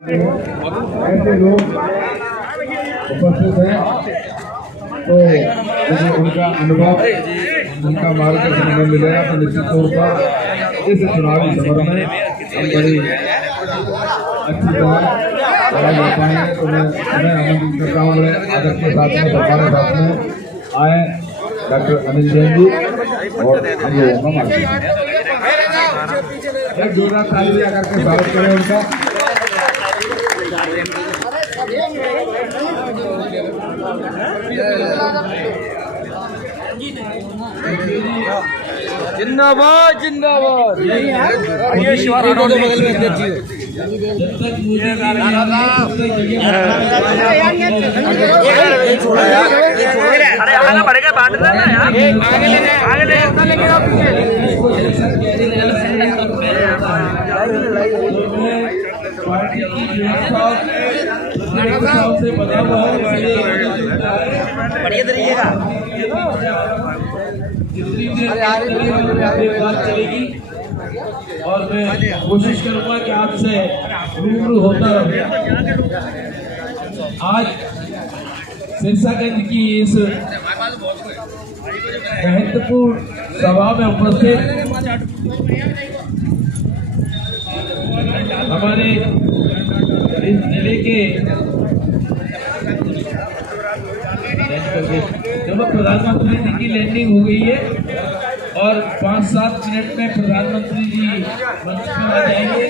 ऐसे लोग उपस्थित हैं तो उनका अनुभव, उनका मार्गदर्शन हमें मिलेगा तो निश्चित तौर पर इस चुनावी सफर में हम बड़ी अच्छी तरह लड़ा जा पाएंगे। तो मैं आमंत्रित करता हूँ आदर के साथ में हमारे साथ में आए डॉक्टर अनिल जैन जी और हम लोगों का मार्गदर्शन एक जोरदार ताली करके स्वागत करें उनका। जिंदाबाद जिंदाबाद। ये शिवार बगल में देखिए अरे आगे बढ़ेगा बांटना ना यार, आगे ले बढ़िया तरीके का बात चलेगी और मैं कोशिश करूंगा कि आपसे रूबरू होता रहूं। आज सिरसागंज की इस महत्वपूर्ण सभा में उपस्थित हमारे इस जिले के चलो प्रधानमंत्री जी की लैंडिंग हो गई है और 5-7 मिनट में प्रधानमंत्री जी मंच पर आ जाएंगे।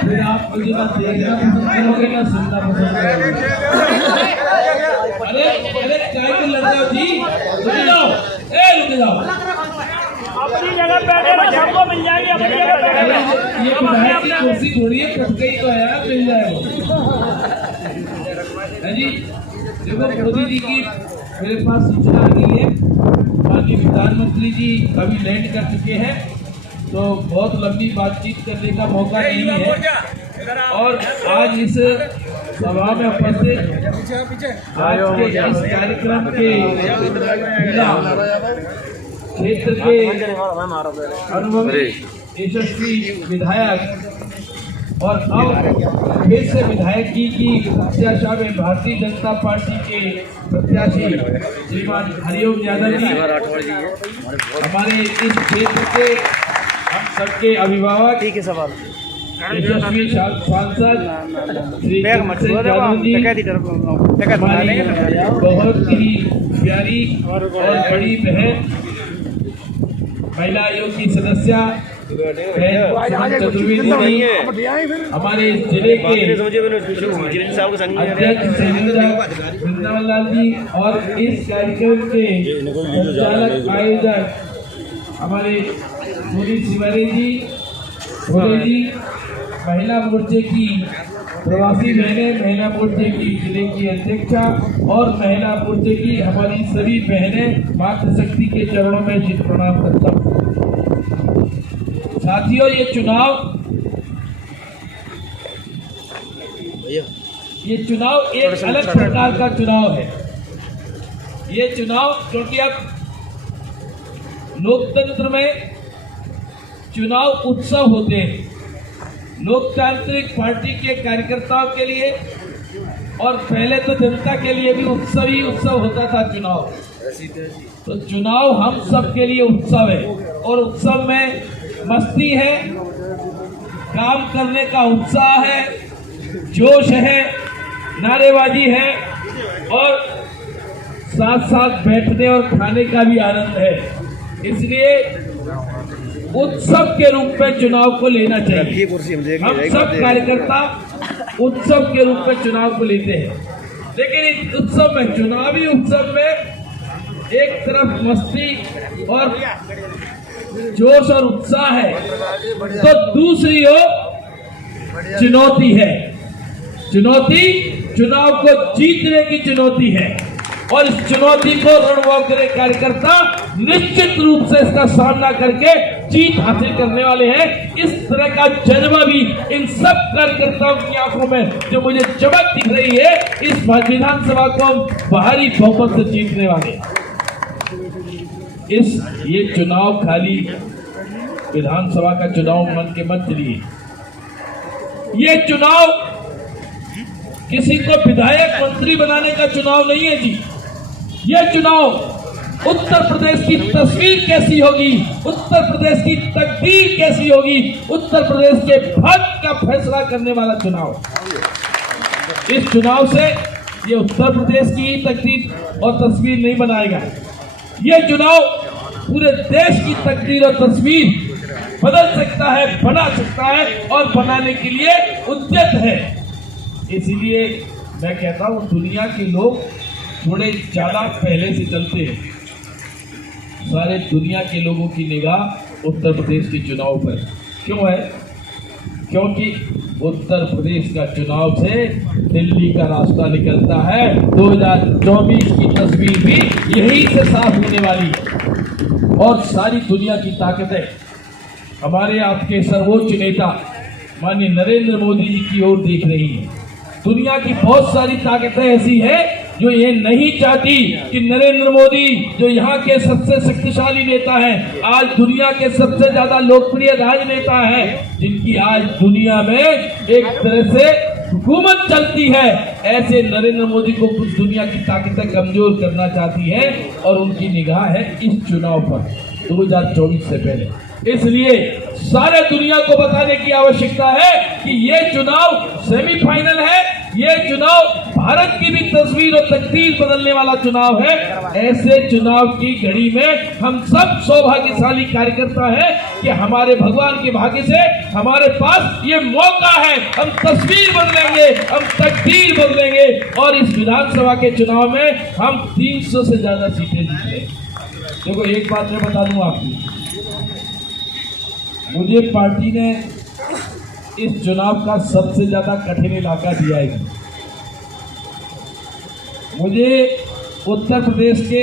फिर आप मुझे ना देखना पसंद करोगे ना सुनना पसंद करोगे। अरे अरे काय के लड़ जाओ जी, रुक जाओ, रुक जाओ, अपनी जगह बैठे ना, सबको मिल जाएगी अपनी जगह बैठे। ये विधायक की कुर्सी थोड़ी है, कट गई तो यार मिल जाएगा। है जी, देखो मोदी जी की मेरे पास सूचना आ गई है, माननीय प्रधानमंत्री जी अभी लैंड कर चुके हैं तो बहुत लंबी बातचीत करने का मौका नहीं है। और आज इस सभा में उपस्थित आज के इस कार्यक्रम के क्षेत्र के अनुभवी यशस्वी विधायक और अब फिर से विधायकी की प्रत्याशा में भारतीय जनता पार्टी के प्रत्याशी श्रीमान हरिओम यादव जी, हमारे इस क्षेत्र के हम सबके अभिभावक यशस्वी सांसद श्री यादव जी, बहुत ही प्यारी और बड़ी बहन महिला आयोग की सदस्य चतुर्वेदी जी, हमारे जिले के अध्यक्ष वृंदावन लाल जी और इस कार्यक्रम के संचालक आयोजक हमारे सूरी तिवारी जी, महिला मोर्चे की प्रवासी बहनें, महिला मोर्चे की जिले की अध्यक्षा और महिला मोर्चे की हमारी सभी बहनें मातृशक्ति के चरणों में जित प्रणाम करता हूँ। साथियों, ये चुनाव एक अलग प्रकार का चुनाव है। ये चुनाव क्योंकि अब लोकतंत्र में चुनाव उत्सव होते हैं, लोकतांत्रिक पार्टी के कार्यकर्ताओं के लिए और पहले तो जनता के लिए भी उत्सव ही उत्सव होता था चुनाव। तो चुनाव हम सब के लिए उत्सव है और उत्सव में मस्ती है, काम करने का उत्साह है, जोश है, नारेबाजी है और साथ साथ बैठने और खाने का भी आनंद है। इसलिए उत्सव के रूप में चुनाव को लेना चाहिए। हम सब कार्यकर्ता उत्सव के रूप में चुनाव को लेते हैं, लेकिन इस उत्सव में, चुनावी उत्सव में एक तरफ मस्ती और जोश और उत्साह है तो दूसरी ओर चुनौती है। चुनौती चुनाव को जीतने की चुनौती है और इस चुनौती को रणभोगरे कार्यकर्ता निश्चित रूप से इसका सामना करके जीत हासिल करने वाले हैं। इस तरह का जज्बा भी इन सब कार्यकर्ताओं की आंखों में जो मुझे चमक दिख रही है, इस विधानसभा को हम भारी बहुमत से जीतने वाले हैं। ये चुनाव खाली विधानसभा का चुनाव मन के मत चलिए। ये चुनाव किसी को विधायक मंत्री बनाने का चुनाव नहीं है जी। ये चुनाव उत्तर प्रदेश की तस्वीर कैसी होगी, उत्तर प्रदेश की तकदीर कैसी होगी, उत्तर प्रदेश के भाग्य का फैसला करने वाला चुनाव। इस चुनाव से ये उत्तर प्रदेश की तकदीर और तस्वीर नहीं बनाएगा। ये चुनाव पूरे देश की तकदीर और तस्वीर बदल सकता है, बना सकता है और बनाने के लिए उद्यत है। इसीलिए मैं कहता हूं दुनिया के लोग थोड़े ज्यादा पहले से चलते हैं। सारे दुनिया के लोगों की निगाह उत्तर प्रदेश के चुनाव पर क्यों है? क्योंकि उत्तर प्रदेश का चुनाव से दिल्ली का रास्ता निकलता है। 2024 की तस्वीर भी यही से साफ होने वाली है और सारी दुनिया की ताकतें हमारे आपके सर्वोच्च नेता माननीय नरेंद्र मोदी जी की ओर देख रही है। दुनिया की बहुत सारी ताकतें ऐसी है जो ये नहीं चाहती कि नरेंद्र मोदी जो यहाँ के सबसे शक्तिशाली नेता हैं, आज दुनिया के सबसे ज्यादा लोकप्रिय राजनेता हैं, जिनकी आज दुनिया में एक तरह से हुकूमत चलती है, ऐसे नरेंद्र मोदी को कुछ दुनिया की ताकतें कमजोर करना चाहती है और उनकी निगाह है इस चुनाव पर 2024 से पहले। इसलिए सारे दुनिया को बताने की आवश्यकता है कि ये चुनाव सेमीफाइनल है, ये चुनाव भारत की भी तस्वीर और तकदीर बदलने वाला चुनाव है। ऐसे चुनाव की घड़ी में हम सब सौभाग्यशाली कार्यकर्ता हैं कि हमारे भगवान के भाग्य से हमारे पास ये मौका है। हम तस्वीर बदलेंगे, हम तकदीर बदलेंगे और इस विधानसभा के चुनाव में हम 300 से ज्यादा सीटें जीतेंगे। देखो एक बात मैं बता दूं आपको, मुझे पार्टी ने इस चुनाव का सबसे ज्यादा कठिन इलाका दिया है। मुझे उत्तर प्रदेश के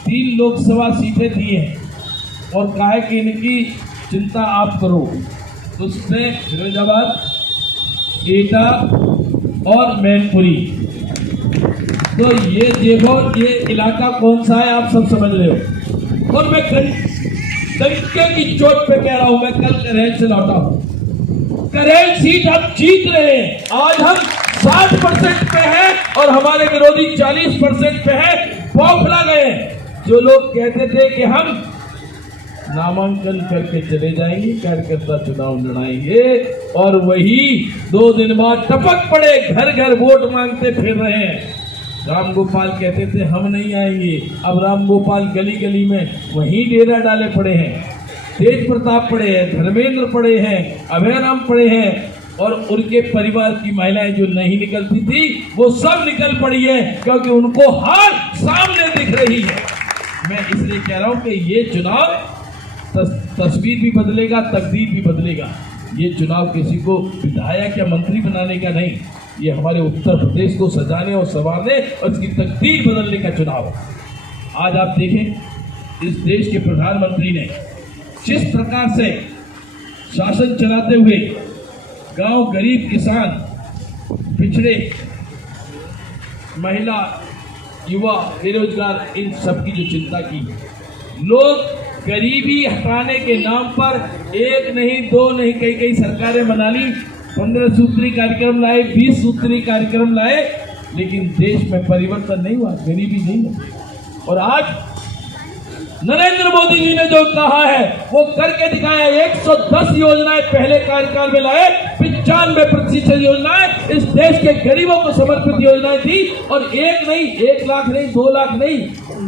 3 लोकसभा सीटें दी हैं और कहा है कि इनकी चिंता आप करो। उसमें फिरोजाबाद, एटा और मैनपुरी। तो ये देखो ये इलाका कौन सा है आप सब समझ रहे हो। और मैं डंके की चोट पे कह रहा हूं, मैं कल करेल से लौटा हूं। करेल सीट हम जीत रहे हैं। आज हम 60% पे हैं और हमारे विरोधी 40% पे है। बौखला गए जो लोग कहते थे कि हम नामांकन करके चले जाएंगे, कार्यकर्ता चुनाव लड़ाएंगे, और वही 2 दिन बाद टपक पड़े, घर घर वोट मांगते फिर रहे हैं। राम गोपाल कहते थे हम नहीं आएंगे, अब राम गोपाल गली गली में वहीं डेरा डाले पड़े हैं। तेज प्रताप पड़े हैं, धर्मेंद्र पड़े हैं, अभय राम पड़े हैं और उनके परिवार की महिलाएं जो नहीं निकलती थी वो सब निकल पड़ी है, क्योंकि उनको हार सामने दिख रही है। मैं इसलिए कह रहा हूं कि ये चुनाव तस्वीर भी बदलेगा, तकदीर भी बदलेगा। ये चुनाव किसी को विधायक या मंत्री बनाने का नहीं, ये हमारे उत्तर प्रदेश को सजाने और संवारने और इसकी तकदीर बदलने का चुनाव है। आज आप देखें इस देश के प्रधानमंत्री ने जिस प्रकार से शासन चलाते हुए गांव, गरीब, किसान, पिछड़े, महिला, युवा, बेरोजगार, इन सब की जो चिंता की, लोग गरीबी हटाने के नाम पर 1 नहीं 2 नहीं कई सरकारें बना ली, 15 सूत्री कार्यक्रम लाए, 20 सूत्री कार्यक्रम लाए, लेकिन देश में परिवर्तन नहीं हुआ, गरीबी नहीं हुई। और आज नरेंद्र मोदी जी ने जो कहा है वो करके दिखाया। 110 योजनाएं पहले कार्यकाल में लाए, 95% योजनाएं इस देश के गरीबों को समर्पित योजनाएं थी। और 1 नहीं 1 लाख नहीं 2 लाख नहीं,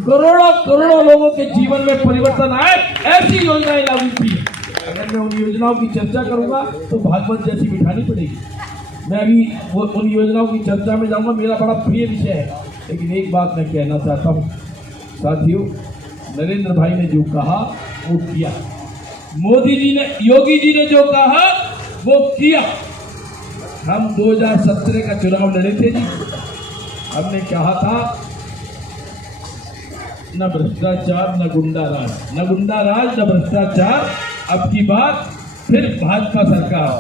करोड़ों करोड़ों लोगों के जीवन में परिवर्तन आए, ऐसी योजनाएं लागू की। अगर मैं उन योजनाओं की चर्चा करूंगा तो भागवत जैसी बिठानी पड़ेगी। मैं अभी उन योजनाओं की चर्चा में जाऊंगा, मेरा बड़ा प्रिय विषय है। लेकिन एक बात मैं कहना चाहता हूं साथियों, नरेंद्र भाई ने जो कहा वो किया, मोदी जी ने, योगी जी ने जो कहा वो किया। हम 2017 का चुनाव लड़े थे जी, हमने कहा था न भ्रष्टाचार न गुंडा राज, न गुंडा राज न भ्रष्टाचार, अब की बात फिर भाजपा सरकार।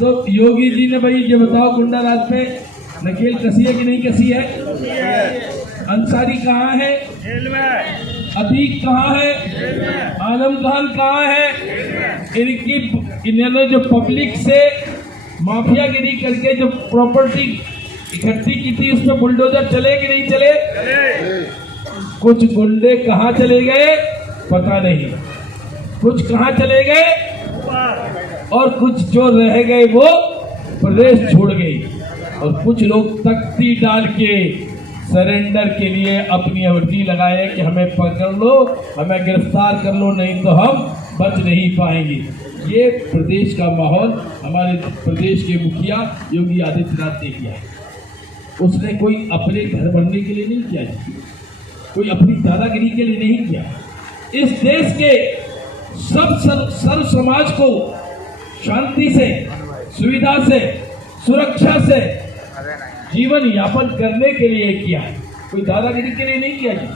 तो योगी जी ने भाई ये बताओ गुंडा राज पे नकेल कसी है कि नहीं कसी है? अंसारी कहाँ है? जेल में। अतीक कहाँ है, आलम खान कहाँ है? इन्होंने जो पब्लिक से माफियागिरी करके जो प्रॉपर्टी इकट्ठी की थी, उसमें बुलडोजर चले कि नहीं चले? कुछ गुंडे कहाँ चले गए पता नहीं, कुछ कहाँ चले गए, और कुछ जो रह गए वो प्रदेश छोड़ गए, और कुछ लोग तख्ती डाल के सरेंडर के लिए अपनी अर्जी लगाए कि हमें पकड़ लो, हमें गिरफ्तार कर लो, नहीं तो हम बच नहीं पाएंगे। ये प्रदेश का माहौल हमारे प्रदेश के मुखिया योगी आदित्यनाथ ने किया है। उसने कोई अपने घर बनने के लिए नहीं किया, कोई अपनी दादागिरी के लिए नहीं किया। इस देश के सर्व समाज को शांति से, सुविधा से, सुरक्षा से जीवन यापन करने के लिए किया है, कोई दादागिरी के लिए नहीं किया जी।